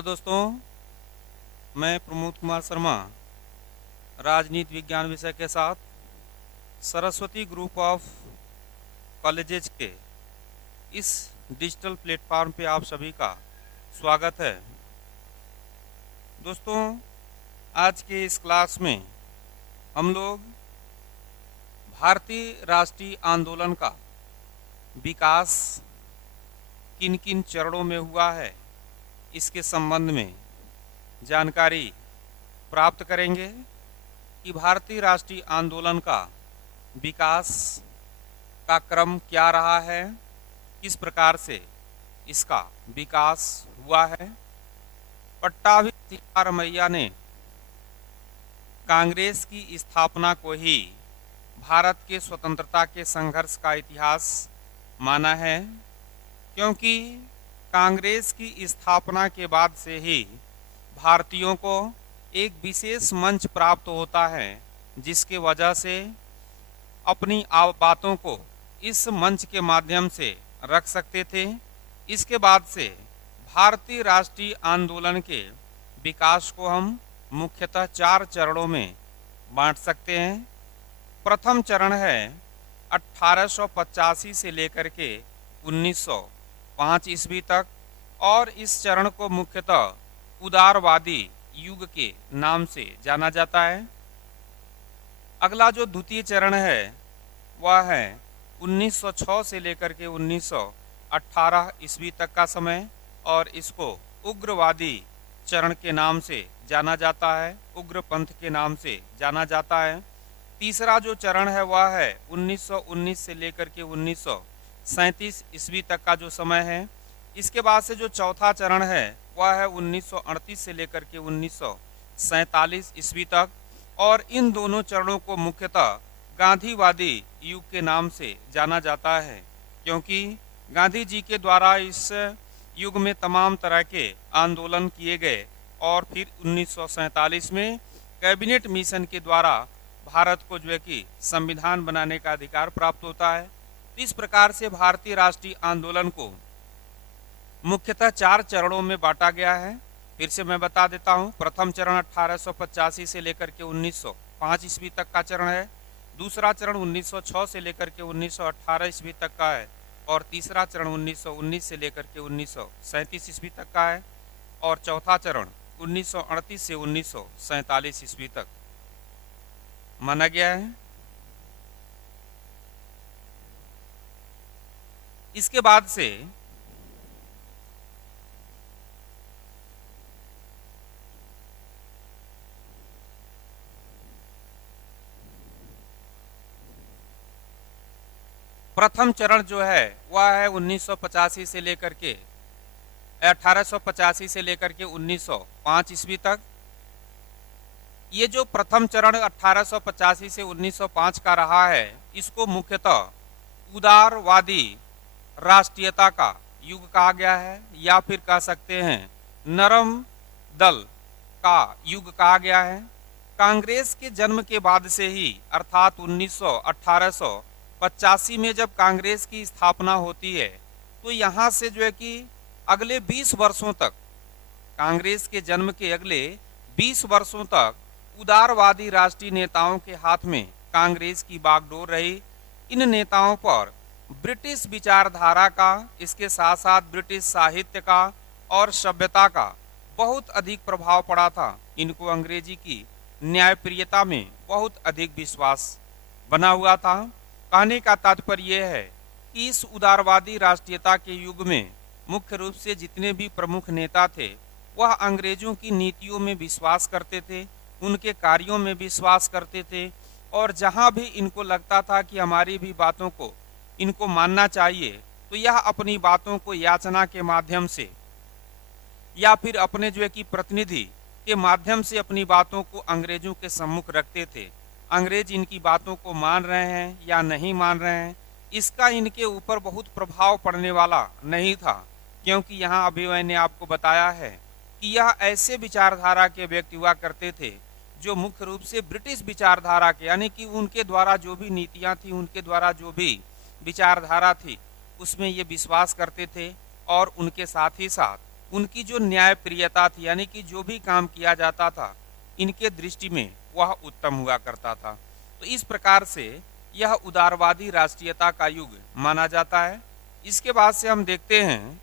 Hello दोस्तों, मैं प्रमोद कुमार शर्मा राजनीति विज्ञान विषय के साथ सरस्वती ग्रुप ऑफ कॉलेजेज के इस डिजिटल प्लेटफॉर्म पे आप सभी का स्वागत है। दोस्तों, आज के इस क्लास में हम लोग भारतीय राष्ट्रीय आंदोलन का विकास किन किन चरणों में हुआ है इसके संबंध में जानकारी प्राप्त करेंगे कि भारतीय राष्ट्रीय आंदोलन का विकास का क्रम क्या रहा है, किस प्रकार से इसका विकास हुआ है। पट्टाभी सिद्धारमैया ने कांग्रेस की स्थापना को ही भारत के स्वतंत्रता के संघर्ष का इतिहास माना है, क्योंकि कांग्रेस की स्थापना के बाद से ही भारतीयों को एक विशेष मंच प्राप्त होता है, जिसके वजह से अपनी बातों को इस मंच के माध्यम से रख सकते थे। इसके बाद से भारतीय राष्ट्रीय आंदोलन के विकास को हम मुख्यतः 4 चरणों में बांट सकते हैं। प्रथम चरण है 1885 से लेकर के 1905 ईस्वी तक, और इस चरण को मुख्यतः उदारवादी युग के नाम से जाना जाता है। अगला जो द्वितीय चरण है वह है 1906 से लेकर के 1918 ईस्वी तक का समय, और इसको उग्रवादी चरण के नाम से जाना जाता है, उग्रपंथ के नाम से जाना जाता है। तीसरा जो चरण है वह है 1919 से लेकर के 1937 ईस्वी तक का जो समय है। इसके बाद से जो चौथा चरण है वह है 1938 से लेकर के 1947 ईस्वी तक, और इन दोनों चरणों को मुख्यतः गांधीवादी युग के नाम से जाना जाता है, क्योंकि गांधी जी के द्वारा इस युग में तमाम तरह के आंदोलन किए गए, और फिर 1947 में कैबिनेट मिशन के द्वारा भारत को जो है कि संविधान बनाने का अधिकार प्राप्त होता है। इस प्रकार से भारतीय राष्ट्रीय आंदोलन को मुख्यतः 4 चरणों में बांटा गया है। फिर से मैं बता देता हूं। प्रथम चरण 1885 से लेकर के 1905 ईस्वी तक का चरण है। दूसरा चरण 1906 से लेकर के 1918 ईस्वी तक का है, और तीसरा चरण 1919 से लेकर के 1937 ईस्वी तक का है, और चौथा चरण 1938 से 1947 ईस्वी तक माना गया है। इसके बाद से प्रथम चरण जो है वह है 1985 से लेकर के 1885 से लेकर के 1905 ईस्वी तक। ये जो प्रथम चरण 1885 से 1905 का रहा है, इसको मुख्यतः उदारवादी राष्ट्रीयता का युग कहा गया है, या फिर कह सकते हैं नरम दल का युग कहा गया है। कांग्रेस के जन्म के बाद से ही, अर्थात 1885 में जब कांग्रेस की स्थापना होती है, तो यहाँ से जो है कि अगले 20 वर्षों तक, कांग्रेस के जन्म के अगले 20 वर्षों तक उदारवादी राष्ट्रीय नेताओं के हाथ में कांग्रेस की बागडोर रही। इन नेताओं पर ब्रिटिश विचारधारा का, इसके साथ साथ ब्रिटिश साहित्य का और सभ्यता का बहुत अधिक प्रभाव पड़ा था। इनको अंग्रेजी की न्यायप्रियता में बहुत अधिक विश्वास बना हुआ था। कहने का तात्पर्य यह है कि इस उदारवादी राष्ट्रीयता के युग में मुख्य रूप से जितने भी प्रमुख नेता थे, वह अंग्रेजों की नीतियों में विश्वास करते थे, उनके कार्यों में विश्वास करते थे, और जहां भी इनको लगता था कि हमारी भी बातों को इनको मानना चाहिए, तो यह अपनी बातों को याचना के माध्यम से या फिर अपने जो है कि प्रतिनिधि के माध्यम से अपनी बातों को अंग्रेजों के सम्मुख रखते थे। अंग्रेज इनकी बातों को मान रहे हैं या नहीं मान रहे हैं, इसका इनके ऊपर बहुत प्रभाव पड़ने वाला नहीं था, क्योंकि यहाँ अभी मैंने आपको बताया है कि यह ऐसे विचारधारा के व्यक्ति हुआ करते थे जो मुख्य रूप से ब्रिटिश विचारधारा के, यानी कि उनके द्वारा जो भी नीतियाँ थी, उनके द्वारा जो भी विचारधारा थी, उसमें ये विश्वास करते थे, और उनके साथ ही साथ उनकी जो न्यायप्रियता थी, यानी कि जो भी काम किया जाता था इनके दृष्टि में वह उत्तम हुआ करता था। तो इस प्रकार से यह उदारवादी राष्ट्रीयता का युग माना जाता है। इसके बाद से हम देखते हैं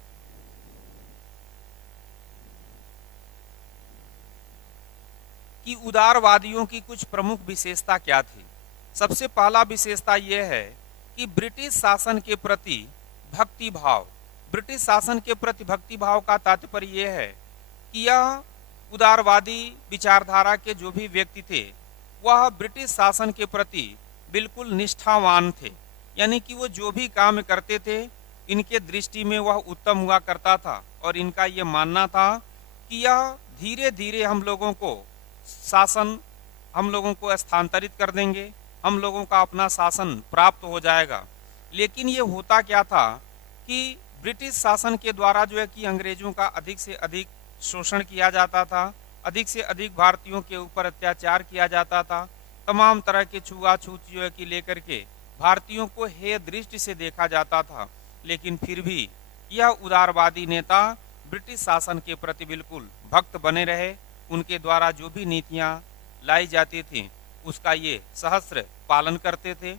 कि उदारवादियों की कुछ प्रमुख विशेषता क्या थी। सबसे पहला विशेषता यह है कि ब्रिटिश शासन के प्रति भक्ति भाव। ब्रिटिश शासन के प्रति भक्ति भाव का तात्पर्य यह है कि यह उदारवादी विचारधारा के जो भी व्यक्ति थे वह ब्रिटिश शासन के प्रति बिल्कुल निष्ठावान थे, यानी कि वो जो भी काम करते थे इनके दृष्टि में वह उत्तम हुआ करता था और इनका ये मानना था कि यह धीरे धीरे हम लोगों को शासन हम लोगों को स्थानांतरित कर देंगे, हम लोगों का अपना शासन प्राप्त हो जाएगा। लेकिन ये होता क्या था कि ब्रिटिश शासन के द्वारा जो है कि अंग्रेजों का अधिक से अधिक शोषण किया जाता था, अधिक से अधिक भारतीयों के ऊपर अत्याचार किया जाता था, तमाम तरह के छुआछूत जो है कि लेकर के भारतीयों को हेय दृष्टि से देखा जाता था। लेकिन फिर भी यह उदारवादी नेता ब्रिटिश शासन के प्रति बिल्कुल भक्त बने रहे। उनके द्वारा जो भी नीतियां लाई जाती थी उसका ये सहस्त्र पालन करते थे।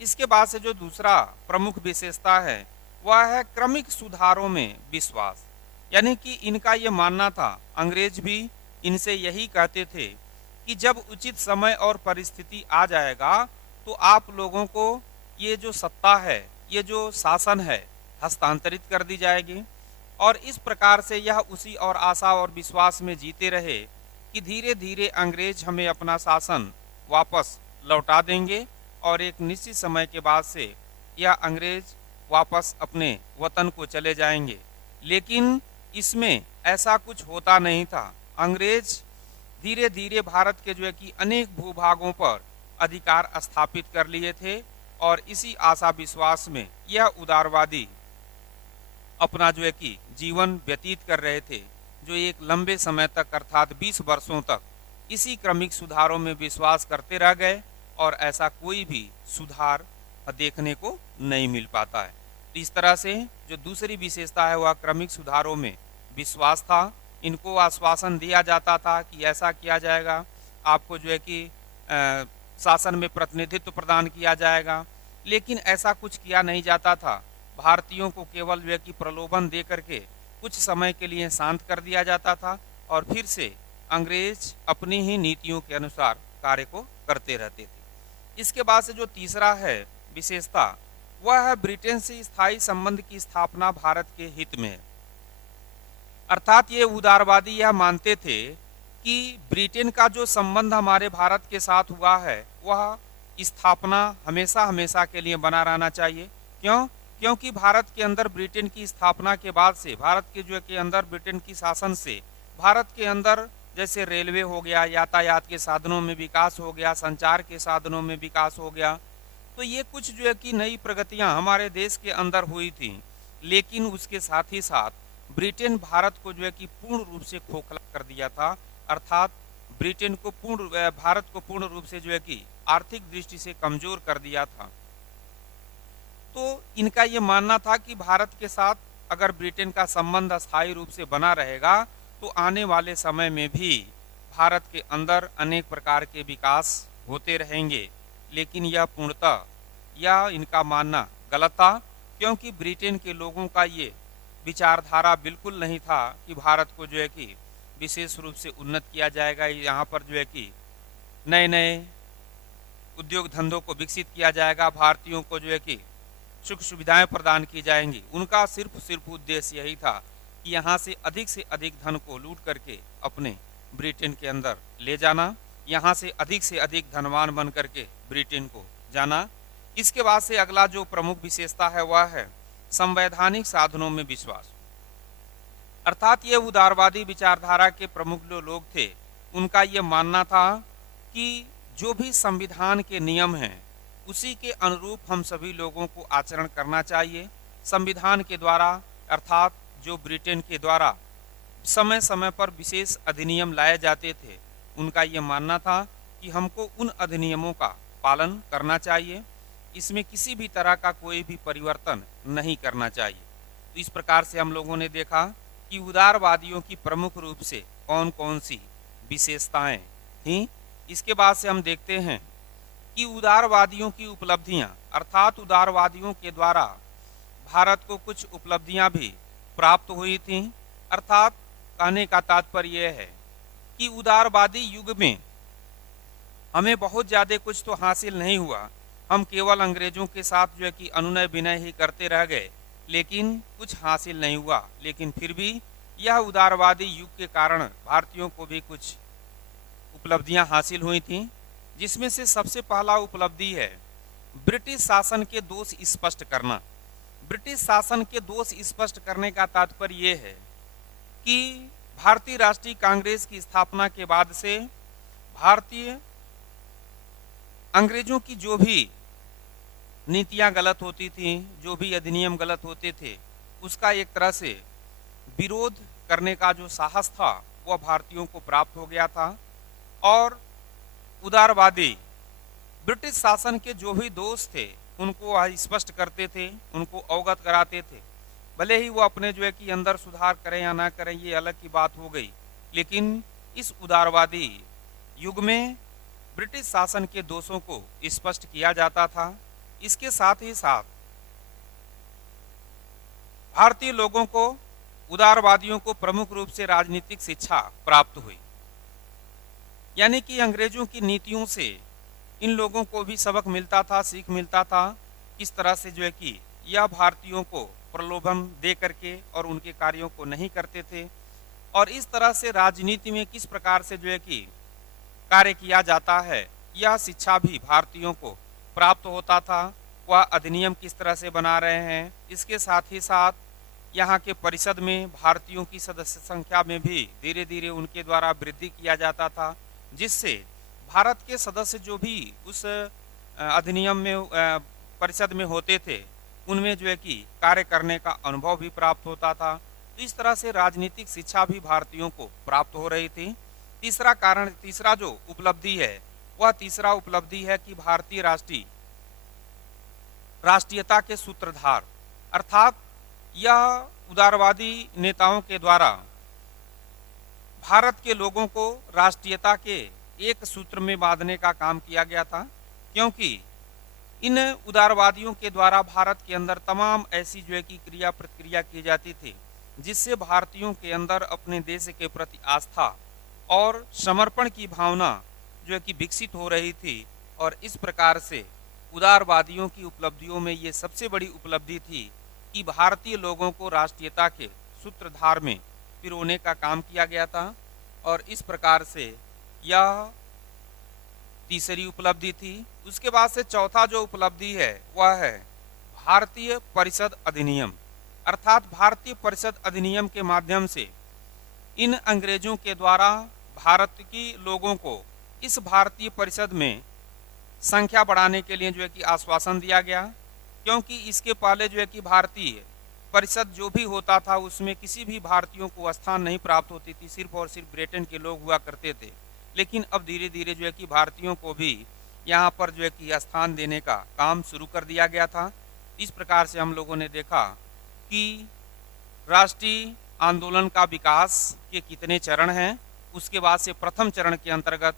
इसके बाद से जो दूसरा प्रमुख विशेषता है वह है क्रमिक सुधारों में विश्वास, यानी कि इनका ये मानना था, अंग्रेज भी इनसे यही कहते थे कि जब उचित समय और परिस्थिति आ जाएगा तो आप लोगों को ये जो सत्ता है, ये जो शासन है, हस्तांतरित कर दी जाएगी। और इस प्रकार से यह उसी और आशा और विश्वास में जीते रहे कि धीरे धीरे अंग्रेज हमें अपना शासन वापस लौटा देंगे और एक निश्चित समय के बाद से यह अंग्रेज वापस अपने वतन को चले जाएंगे। लेकिन इसमें ऐसा कुछ होता नहीं था। अंग्रेज धीरे धीरे भारत के जो है कि अनेक भूभागों पर अधिकार स्थापित कर लिए थे और इसी आशा विश्वास में यह उदारवादी अपना जो है कि जीवन व्यतीत कर रहे थे, जो एक लंबे समय तक अर्थात 20 वर्षों तक इसी क्रमिक सुधारों में विश्वास करते रह गए और ऐसा कोई भी सुधार देखने को नहीं मिल पाता है। तो इस तरह से जो दूसरी विशेषता है वह क्रमिक सुधारों में विश्वास था। इनको आश्वासन दिया जाता था कि ऐसा किया जाएगा, आपको जो है कि शासन में प्रतिनिधित्व प्रदान किया जाएगा, लेकिन ऐसा कुछ किया नहीं जाता था। भारतीयों को केवल जो है कि प्रलोभन दे करके कुछ समय के लिए शांत कर दिया जाता था और फिर से अंग्रेज अपनी ही नीतियों के अनुसार कार्य को करते रहते थे। इसके बाद से जो तीसरा है विशेषता वह है ब्रिटेन से स्थायी संबंध की स्थापना भारत के हित में। अर्थात ये उदारवादी यह मानते थे कि ब्रिटेन का जो संबंध हमारे भारत के साथ हुआ है वह स्थापना हमेशा हमेशा के लिए बना रहना चाहिए। क्योंकि भारत के अंदर ब्रिटेन की स्थापना के बाद से भारत के जो के अंदर ब्रिटेन की शासन से भारत के अंदर जैसे रेलवे हो गया, यातायात के साधनों में विकास हो गया, संचार के साधनों में विकास हो गया। तो ये कुछ जो है कि नई प्रगतियां हमारे देश के अंदर हुई थी। लेकिन उसके साथ ही साथ ब्रिटेन भारत को जो है कि पूर्ण रूप से खोखला कर दिया था, अर्थात ब्रिटेन को भारत को पूर्ण रूप से जो है कि आर्थिक दृष्टि से कमजोर कर दिया था। तो इनका ये मानना था कि भारत के साथ अगर ब्रिटेन का संबंध अस्थायी रूप से बना रहेगा तो आने वाले समय में भी भारत के अंदर अनेक प्रकार के विकास होते रहेंगे। लेकिन यह पूर्णतः यह इनका मानना गलत था, क्योंकि ब्रिटेन के लोगों का ये विचारधारा बिल्कुल नहीं था कि भारत को जो है कि विशेष रूप से उन्नत किया जाएगा, यहाँ पर जो है कि नए नए उद्योग धंधों को विकसित किया जाएगा, भारतीयों को जो है कि सुख सुविधाएं प्रदान की जाएंगी। उनका सिर्फ उद्देश्य यही था कि यहाँ से अधिक धन को लूट करके अपने ब्रिटेन के अंदर ले जाना, यहाँ से अधिक धनवान बन करके ब्रिटेन को जाना। इसके बाद से अगला जो प्रमुख विशेषता है वह है संवैधानिक साधनों में विश्वास। अर्थात ये उदारवादी विचारधारा के प्रमुख जो लोग थे उनका ये मानना था कि जो भी संविधान के नियम हैं उसी के अनुरूप हम सभी लोगों को आचरण करना चाहिए। संविधान के द्वारा अर्थात जो ब्रिटेन के द्वारा समय समय पर विशेष अधिनियम लाए जाते थे, उनका ये मानना था कि हमको उन अधिनियमों का पालन करना चाहिए, इसमें किसी भी तरह का कोई भी परिवर्तन नहीं करना चाहिए। तो इस प्रकार से हम लोगों ने देखा कि उदारवादियों की प्रमुख रूप से कौन कौन सी विशेषताएं थीं। इसके बाद से हम देखते हैं कि उदारवादियों की उपलब्धियां, अर्थात उदारवादियों के द्वारा भारत को कुछ उपलब्धियां भी प्राप्त हुई थीं। अर्थात कहने का तात्पर्य यह है कि उदारवादी युग में हमें बहुत ज़्यादा कुछ तो हासिल नहीं हुआ, हम केवल अंग्रेजों के साथ जो है कि अनुनय विनय ही करते रह गए, लेकिन कुछ हासिल नहीं हुआ। लेकिन फिर भी यह उदारवादी युग के कारण भारतीयों को भी कुछ उपलब्धियां हासिल हुई थीं, जिसमें से सबसे पहला उपलब्धि है ब्रिटिश शासन के दोष स्पष्ट करना। ब्रिटिश शासन के दोष स्पष्ट करने का तात्पर्य यह है कि भारतीय राष्ट्रीय कांग्रेस की स्थापना के बाद से भारतीय अंग्रेजों की जो भी नीतियां गलत होती थीं, जो भी अधिनियम गलत होते थे, उसका एक तरह से विरोध करने का जो साहस था वह भारतीयों को प्राप्त हो गया था। और उदारवादी ब्रिटिश शासन के जो भी दोष थे उनको वह स्पष्ट करते थे, उनको अवगत कराते थे। भले ही वो अपने जो है कि अंदर सुधार करें या ना करें, ये अलग की बात हो गई, लेकिन इस उदारवादी युग में ब्रिटिश शासन के दोषों को स्पष्ट किया जाता था। इसके साथ ही साथ भारतीय लोगों को, उदारवादियों को प्रमुख रूप से राजनीतिक शिक्षा प्राप्त हुई, यानी कि अंग्रेजों की नीतियों से इन लोगों को भी सबक मिलता था, सीख मिलता था, किस तरह से जो है कि यह भारतीयों को प्रलोभन दे करके और उनके कार्यों को नहीं करते थे, और इस तरह से राजनीति में किस प्रकार से जो है कि कार्य किया जाता है, यह शिक्षा भी भारतीयों को प्राप्त होता था। वह अधिनियम किस तरह से बना रहे हैं, इसके साथ ही साथ यहाँ के परिषद में भारतीयों की सदस्य संख्या में भी धीरे धीरे उनके द्वारा वृद्धि किया जाता था, जिससे भारत के सदस्य जो भी उस अधिनियम में परिषद में होते थे, उनमें जो है कि कार्य करने का अनुभव भी प्राप्त होता था। इस तरह से राजनीतिक शिक्षा भी भारतीयों को प्राप्त हो रही थी। तीसरा जो उपलब्धि है, वह तीसरा उपलब्धि है कि भारतीय राष्ट्रीयता के सूत्रधार, अर्थात यह उदारवादी नेताओं के द्वारा भारत के लोगों को राष्ट्रीयता के एक सूत्र में बांधने का काम किया गया था, क्योंकि इन उदारवादियों के द्वारा भारत के अंदर तमाम ऐसी जो है कि क्रिया प्रतिक्रिया की जाती थी, जिससे भारतीयों के अंदर अपने देश के प्रति आस्था और समर्पण की भावना जो है कि विकसित हो रही थी। और इस प्रकार से उदारवादियों की उपलब्धियों में ये सबसे बड़ी उपलब्धि थी कि भारतीय लोगों को राष्ट्रीयता के सूत्रधार में पिरोने का काम किया गया था। और इस प्रकार से यह तीसरी उपलब्धि थी। उसके बाद से चौथा जो उपलब्धि है वह है भारतीय परिषद अधिनियम, अर्थात भारतीय परिषद अधिनियम के माध्यम से इन अंग्रेजों के द्वारा भारत की लोगों को इस भारतीय परिषद में संख्या बढ़ाने के लिए जो है कि आश्वासन दिया गया, क्योंकि इसके पहले जो है कि भारतीय परिषद जो भी होता था उसमें किसी भी भारतीयों को स्थान नहीं प्राप्त होती थी, सिर्फ और सिर्फ ब्रिटेन के लोग हुआ करते थे। लेकिन अब धीरे धीरे जो है कि भारतीयों को भी यहाँ पर जो है कि स्थान देने का काम शुरू कर दिया गया था। इस प्रकार से हम लोगों ने देखा कि राष्ट्रीय आंदोलन का विकास के कितने चरण हैं, उसके बाद से प्रथम चरण के अंतर्गत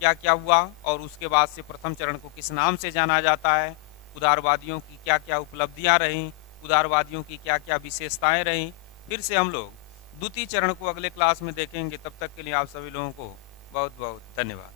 क्या क्या हुआ, और उसके बाद से प्रथम चरण को किस नाम से जाना जाता है, उदारवादियों की क्या क्या उपलब्धियां रहीं, उदारवादियों की क्या क्या विशेषताएं रहीं। फिर से हम लोग द्वितीय चरण को अगले क्लास में देखेंगे। तब तक के लिए आप सभी लोगों को बहुत बहुत धन्यवाद।